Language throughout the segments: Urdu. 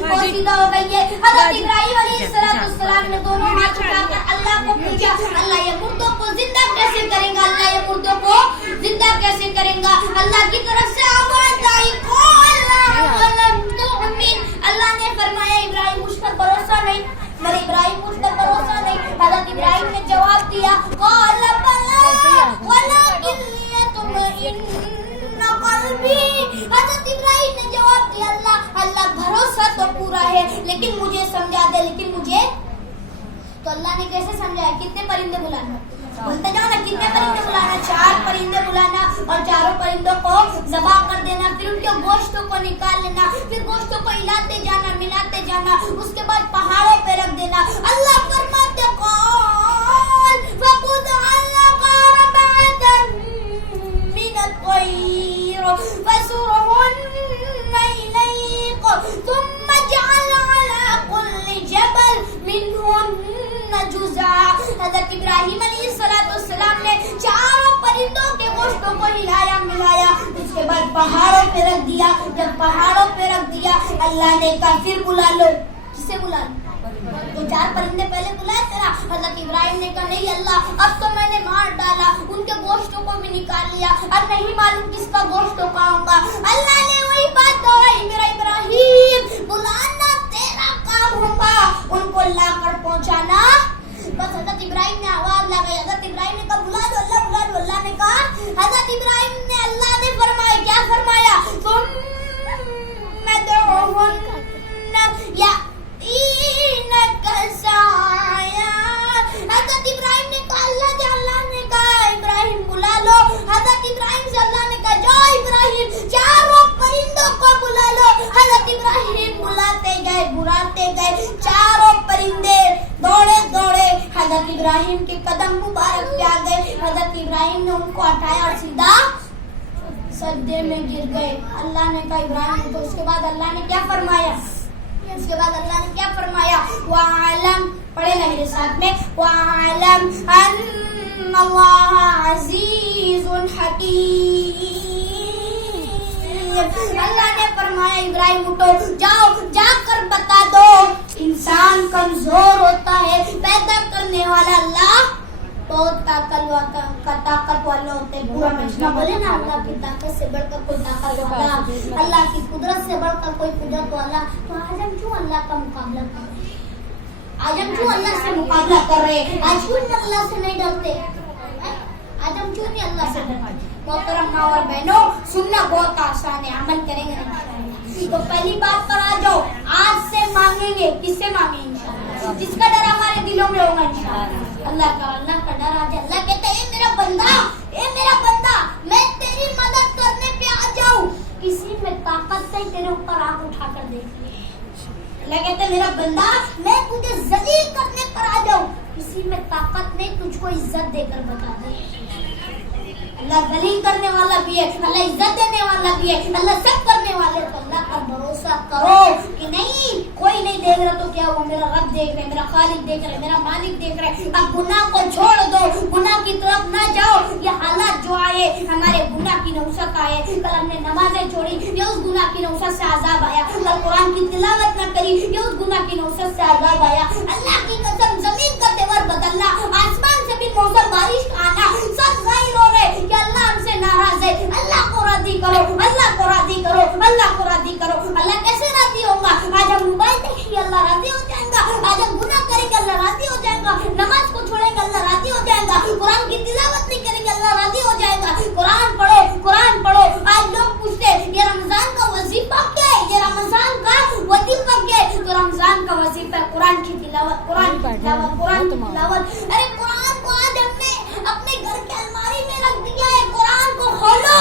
وہ سیدھا ہو گئی ہے. حضرت ابراہیم علیہ السلام نے دونوں ہاتھ اٹھا کر اللہ کو پوچھا, اللہ یہ مردوں کو زندہ کیسے کرے گا, اللہ یہ مردوں کو زندہ کیسے کرے گا. اللہ کی طرف سے آواز آئی, اللہ نے فرمایا ابراہیم مجھ پر بھروسہ نہیں, میرے ابراہیم مجھ پر بھروسہ نہیں. حضرت ابراہیم نے جواب دیا, قال بلا ولکن لیطمئن قلبی. حضرت ابراہیم نے جواب دیا, اللہ بھروسہ تو پورا ہے لیکن مجھے سمجھا دے, لیکن مجھے. تو اللہ نے کیسے سمجھایا, کتنے پرندے بلانا, بولتے جاؤ نا, کتنے پرندے بلانا, 4 پرندے بلانا اور چاروں پرندوں کو ذبح کر دینا, پھر ان کے گوشتوں کو نکال لینا, پھر گوشتوں کو ہلاتے جانا, ملاتے جانا, اس کے بعد پہاڑوں پہ رکھ دینا. اللہ فرماتے قال فخذ علق أربعة من الطير فصرهن إليك ثم اجعل على كل جبل منهن جزعا. حضرت ابراہیم علیہ السلام نے 4 پرندوں کے گوشتوں کو ہلایا ملایا, اس کے بعد پہاڑوں پہ رکھ دیا. جب پہاڑوں پہ رکھ دیا اللہ نے کہا پھر بلا لو. کسے بلا لو؟ تو 4 پرندے پہلے بلائے تھے نا. حضرت ابراہیم نے کہا نہیں اللہ, اب تو میں نے مار ڈالا, ان کے گوشتوں کو بھی نکال لیا, اب نہیں معلوم کس کا گوشت کہاں کا. اللہ نے وہی بات دوہرائی, میرا ابراہیم بلانا تیرا کام ہوگا, ان کو لا کر پہنچانا. بس حضرت ابراہیم نے آواز لگائی, حضرت ابراہیم نے کہا بلا دو اللہ, بلا دو. اللہ نے کہا, حضرت ابراہیم نے, اللہ نے فرمایا, کیا فرمایا, ثم ادعوهن یأتینک سعیا. حضرت ابراہیم نے کہا اللہ نے کہا ابراہیم بلا لو. حضرت ابراہیم سے اللہ نے کہا جاؤ ابراہیم 4 پرندوں کو بلا لو. حضرت ابراہیم بلاتے گئے 4 پرندے دوڑے دوڑے حضرت ابراہیم کے قدم مبارک پہ آ گئے. حضرت ابراہیم نے ان کو ہٹایا اور سیدھا سجدے میں گر گئے. اللہ نے کہا ابراہیم, تو اس کے بعد اللہ نے کیا فرمایا, وَعَلَمْ, پڑھے نا میرے ساتھ میں, وَعَلَمْ أَنَّ اللَّهَ عَزِيزٌ حَكِيمٌ. اللہ نے فرمایا ابراہیم اٹھو, جاؤ جا کر بتا دو انسان کمزور ہوتا ہے, پیدا کرنے والا اللہ بہت طاقت والا ہوتے. پورا مجمع بولے نا, اللہ کی طاقت سے بڑھ کر کوئی طاقت والا, اللہ کی قدرت سے بڑھ کر کوئی قدرت والا. تو آج ہم کیوں اللہ کا مقابلہ کر رہے ہیں, آج ہم کیوں اللہ سے مقابلہ کر رہے ہیں, آج کیوں اللہ سے نہیں ڈرتے, آج ہم کیوں نہیں اللہ سے ڈرتے. محترم ماں اور بہنوں, سننا بہت آسان ہے, عمل کریں گے انشاءاللہ. تو پہلی بات پر آ جاؤ, آج سے مانگیں گے, کس سے مانگیں گے انشاءاللہ, جس کا ڈر ہمارے دلوں میں ہوگا انشاءاللہ. اللہ کا ڈر آ جائے. اللہ کہتے ہیں اے میرا بندہ میں تیری مدد کرنے پہ آ جاؤں, کسی میں طاقت نہیں تیرے اوپر آنکھ اٹھا کر دیکھ لے. اللہ کہتے ہیں میرا بندہ میں تجھے ذلیل کرنے پر آ جاؤں, کسی میں طاقت نہیں تجھ کو عزت دے کر بتا دے. اللہ ذلیل کرنے والا بھی ہے, اللہ عزت دینے والا بھی ہے, اللہ سب کرنے والے. تو اللہ پر بھروسہ کرو کہ نہیں کوئی نہیں دیکھ رہا تو کیا ہوا, میرا رب دیکھ رہے, میرا خالق دیکھ رہے, میرا مالک دیکھ رہے. اب گناہ کو چھوڑ دو, گناہ کی طرف نہ جاؤ. یہ حالات جو آئے ہمارے گناہ کی نوسط آئے, کل ہم نے نمازیں چھوڑی, یہ اس گناہ کی نوسط سے عذاب آیا. کل قرآن کی تلاوت نہ کری, یہ اس گناہ کی نوسط سے عذاب آیا. اللہ کی قسم زمین کا تیور بدلنا, آسمان سے بھی موسم بارش آنا, سب ظاہر ہو رہے کہ اللہ ہم سے ناراض ہے. اللہ کو راضی کرو, اللہ کو راضی کرو, اللہ کو راضی کرو. اللہ کیسے راضی ہوگا, آج ہم موبائل دیکھیں گے اللہ راضی ہو جائے گا, آج ہم گناہ کریں گے اللہ راضی ہو جائے گا, نماز کو چھوڑیں گے اللہ راضی ہو جائے گا, قرآن کی تلاوت نہیں کریں گے اللہ راضی ہو جائے گا. قرآن پڑھو. آج لوگ پوچھتے ہیں یہ رمضان کا وظیفہ کیا ہے, یہ رمضان کا وظیفہ کیا ہے, تو رمضان کا وظیفہ قرآن کی تلاوت, قرآن کی تلاوت. ارے قرآن کو آج ہم نے اپنے گھر کے الماری میں رکھ دیا ہے, قرآن کو کھولو,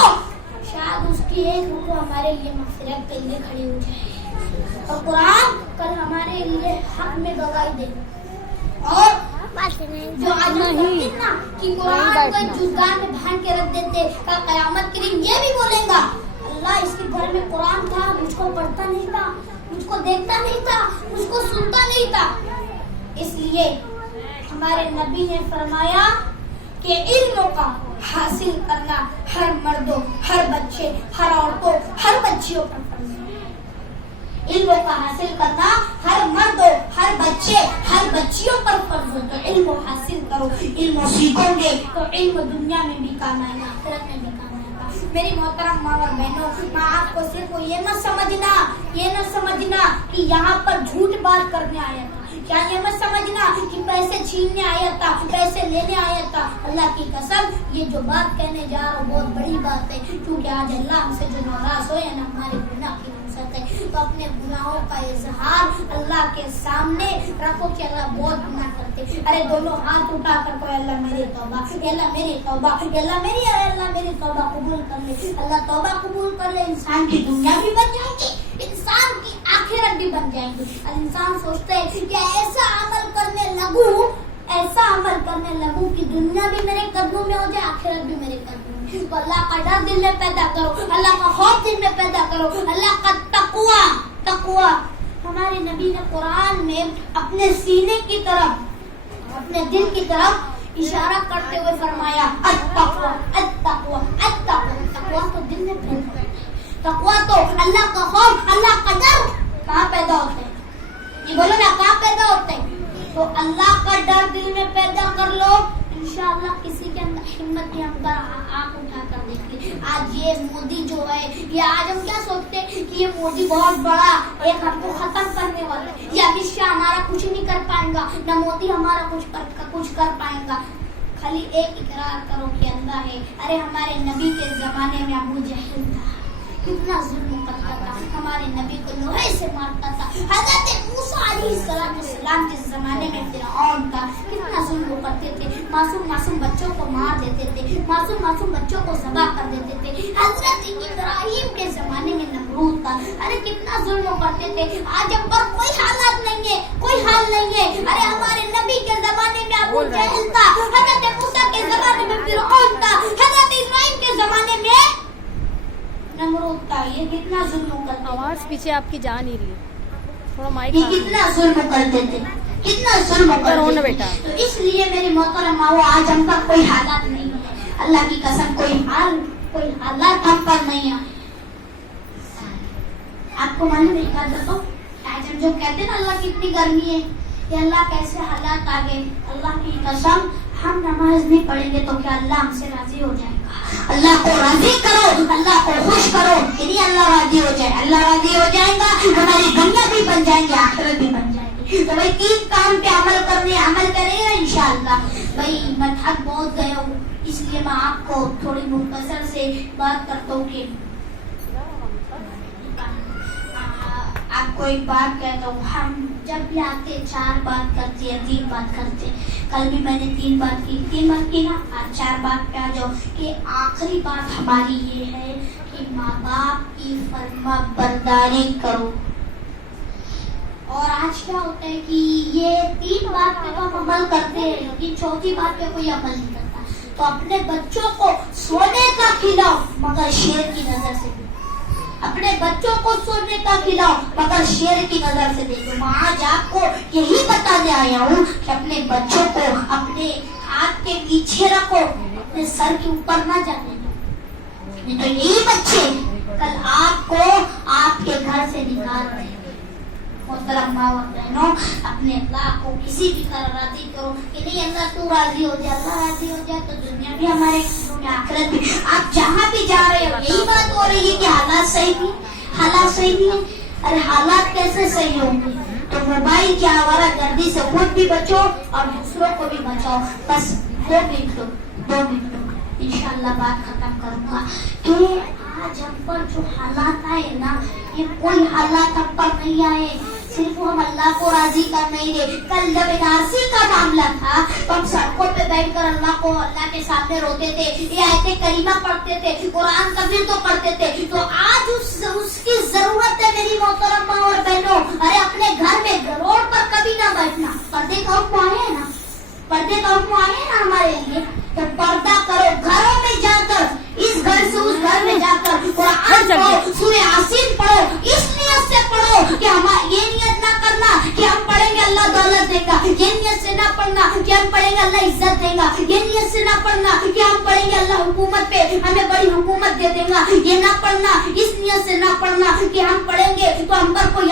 شاید اس کی ایک رکو ہمارے لیے مغفرت کے لیے کھڑی ہو جائے, اور قرآن کل ہمارے لیے حق میں گواہی دے. اور جو آج نا کہ قرآن کو ایک جزدان میں بھان کے رکھ دیتے, کل قیامت کے دن یہ بھی بولیں گا اللہ اس کے گھر میں قرآن تھا, مجھ کو پڑھتا نہیں تھا, مجھ کو دیکھتا نہیں تھا, مجھ کو سنتا نہیں تھا. اس لیے ہمارے نبی نے فرمایا کہ علم کا حاصل کرنا ہر مردوں, ہر بچے, ہر عورتوں, ہر بچیوں پر فرض ہے. علم کا حاصل کرنا ہر مرد ہر بچے ہر بچیوں پر فرض ہے. تو علم حاصل کرو, علم سیکھو گے تو علم دنیا میں بھی کام آئے گا, آخرت میں بھی کام آئے گا. میری محترم ماں اور بہنوں, میں آپ کو صرف یہ نہ سمجھنا کہ یہاں پر جھوٹ بات کرنے آیا تھا, کیا یہ مت سمجھنا کہ پیسے چھیننے آیا تھا, پیسے لینے آیا تھا. اللہ کی قسم یہ جو بات کہنے جا رہا ہوں بہت بڑی بات ہے, کیونکہ آج اللہ ہم سے جو ناراض ہو یا نہ ہمارے گناہ کی نصرت ہے, تو اپنے گناہوں کا اظہار اللہ کے سامنے رکھو کہ اللہ بہت گناہ کرتے. ارے دونوں ہاتھ اٹھا کر کوئی اللہ میری توبہ, اللہ میری توبہ, اللہ میری توبہ قبول کر لے. اللہ توبہ قبول کر لے, انسان کی دنیا بھی بن جائے گی, انسان کی آخرت بھی بن جائے گی. انسان سوچتا ہے کہ ایسا عمل کرنے لگوں کہ دنیا بھی میرے قدموں میں ہو جائے, آخرت بھی میرے قدموں میں. تو اللہ کا ڈر دل میں پیدا کرو, اللہ کا خوف دل میں پیدا کرو, اللہ کا تقوی. ہمارے نبی نے قرآن میں اپنے سینے کی طرف, اپنے دل کی طرف اشارہ کرتے ہوئے فرمایا التقوی. تقوی تو دل میں پیدا ہوتا ہے. تقوی تو اللہ کا خوف, اللہ کا ڈر کہاں پیدا ہوتا ہے؟ یہ بولو نا, کہاں پیدا ہوتا ہے؟ تو اللہ کا ڈر دل میں پیدا کر لو, انشاءاللہ کسی کے اندر ہمت نہیں. ہم آنکھ اٹھا کر دیکھتے آج یہ مودی جو ہے, یہ آج ہم کیا سوچتے ہیں کہ یہ مودی بہت بڑا ایک ہم کو ختم کرنے والا ہے, یہ امت شاہ ہمارا کچھ نہیں کر پائیں گا, نہ مودی ہمارا کچھ کر پائیں گا. خالی ایک اقرار کرو کہ اللہ ہے. ارے ہمارے نبی کے زمانے میں ابو جہل تھا, کتنا ظلم کرتا تھا, ہمارے نبی کو لوہے سے مارتا تھا. حضرت موسیٰ علیہ السلام کے زمانے میں فرعون تھا, کتنا ظلم کرتے تھے, معصوم بچوں کو مار دیتے تھے, معصوم بچوں کو ذبح کر دیتے تھے. حضرت ابراہیم کے زمانے میں نمرود تھا, ارے کتنا ظلم کرتے تھے. آج ہم پر کوئی حالات نہیں ہے, کوئی حال نہیں ہے. ارے ہمارے نبی کے زمانے میں ابو جہل تھا, حضرت موسیٰ کے زمانے میں فرعون تھا, حضرت ابراہیم کے زمانے میں نمرود تھا. یہ کتنا ظلم کرتے. آواز پیچھے آپ کی جا نہیں رہی, تھوڑا مائک یہ کتنا ظلم کرتے تھے, کتنا ظلم کرتے بیٹا. تو اس لیے میری محترمہ آج ہم پر کوئی حالات نہیں ہے, اللہ کی قسم کوئی حالات ہم پر نہیں ہے. آپ کو معلوم نہیں کرتا تو آج ہم جو کہتے ہیں نا اللہ کی اتنی گرمی ہے, کہ اللہ کیسے حالات آ گئے. اللہ کی قسم ہم نماز نہیں پڑھیں گے تو کیا اللہ ہم سے راضی ہو جائے گا؟ اللہ کو راضی کرو, اللہ کو خوش کرو, یعنی اللہ راضی ہو جائے. اللہ راضی ہو جائے گا, ہماری دنیا بھی بن جائیں گی, آخرت بھی بن جائے گی. تو بھائی 3 کام پہ عمل کریں گا انشاءاللہ. بھائی میں تھک بہت گیا ہوں, اس لیے میں آپ کو تھوڑی مختصر سے بات کرتا ہوں کہ آپ کو ایک بات کہتا ہوں. ہم جب بھی آتے 4 بات کرتے ہیں, 3 بات کرتے. کل بھی میں نے 3 بات کی نا, آج 4 بات پہ آ جاؤ. کہ آخری بات ہماری یہ ہے کہ ماں باپ کی فرما برداری کرو. اور آج کیا ہوتا ہے کہ یہ 3 بات پہ تو ہم عمل کرتے ہیں, لیکن 4تھی بات پہ کوئی عمل نہیں کرتا. تو اپنے بچوں کو سونے کا کھلاؤ مگر شیر کی نظر سے, اپنے بچوں کو سونے کا کھلاؤ مگر شیر کی نظر سے دیکھو. میں آج آپ کو یہی بتانے آیا ہوں کہ اپنے بچوں کو اپنے ہاتھ کے پیچھے رکھو, اپنے سر کے اوپر نہ جانے دو, نہیں تو یہی بچے کل آپ کو آپ کے گھر سے نکال دیں. محترم ماں اور بہنوں, اپنے اللہ کو کسی بھی طرح راضی کرو کہ نہیں اللہ تو راضی ہو جائے. اللہ راضی ہو جائے تو دنیا بھی ہمارے آخرت بھی. آپ جہاں بھی جا رہے ہو یہی بات ہو رہی ہے کہ حالات صحیح نہیں ہے. ارے حالات کیسے صحیح ہوں گے؟ تو موبائل کی آوارہ گردی سے خود بھی بچو اور دوسروں کو بھی بچاؤ. بس 2 منٹ انشاءاللہ بات ختم کروں گا. کہ آج ہم پر جو حالات آئے نا, یہ کوئی حالات ہم پر نہیں آئے, صرف ہم اللہ کو راضی کر نہیں دے. کل جب NRC کا معاملہ تھا تو ہم سڑکوں پہ بیٹھ کر اللہ کے سامنے روتے تھے, یہ آیت کریمہ پڑھتے تھے, قرآن کا ورد تو پڑھتے تھے. تو آج اس کی ضرورت ہے میری محترم ماں اور بہنوں. ارے اپنے گھر میں روڈ پر کبھی نہ بیٹھنا. پردے کا حکم آئے نا ہمارے لیے, تو پردہ کرو. گھروں میں جا کر, اس گھر سے اس گھر میں جا کر قرآن پڑھو, سورہ یاسین پڑھو. اس نیت سے پڑھو کہ یہ نیت نہ کرنا کہ ہم پڑھیں گے اللہ دولت دے گا, یہ نیت سے نہ پڑھنا کہ ہم پڑھیں گے اللہ عزت دے گا, یہ نیت سے نہ پڑھنا کہ ہم پڑھیں گے اللہ حکومت پہ ہمیں بڑی حکومت دے دے گا, یہ نہ پڑھنا, اس نیت سے نہ پڑھنا کہ ہم پڑھیں گے تو ہم پر کوئی